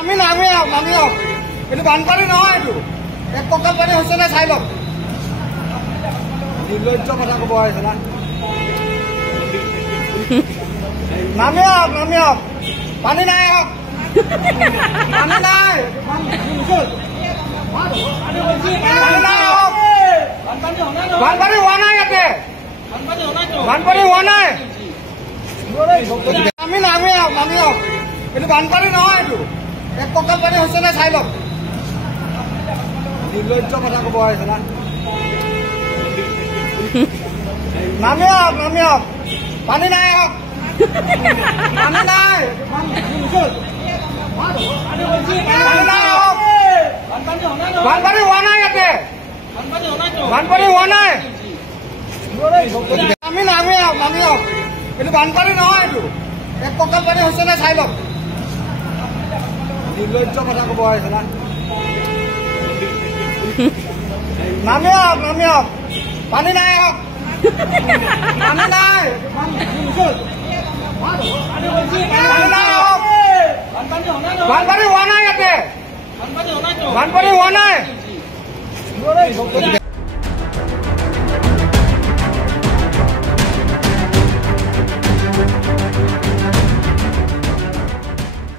আমি নামি আহক কিন্তু বানপানী নহয় এইটো এক কঁকাল পানী হৈছে নে চাই লওক নিৰ্লজ্জ কথা ক'ব আহিছে না নামি আহক পানী নাই আহক পানী নাই বানপানী হোৱা নাই ইয়াতে বানপানী হোৱা নাই আমি নামি আহক কিন্তু বানপানী নহয় এইটো এক কঁকাল পানী হৈছে নে চাই লওক নিৰ্লজ্জ কথা ক'ব আহিছে না নামি আহক পানী নাই আহক পানী নাই বানপানী হোৱা নাই ইয়াতে বানপানী হোৱা নাই আমি নামি আহক কিন্তু বানপানী নহয় এইটো এক কঁকাল পানী হৈছে নে চাই লওক নিৰ্লজ্জ কথা ক'ব আহিছে না নামি আহক পানী নাই আহক পানী নাই বানপানী হোৱা নাই ইয়াতে বানপানী হোৱা নাই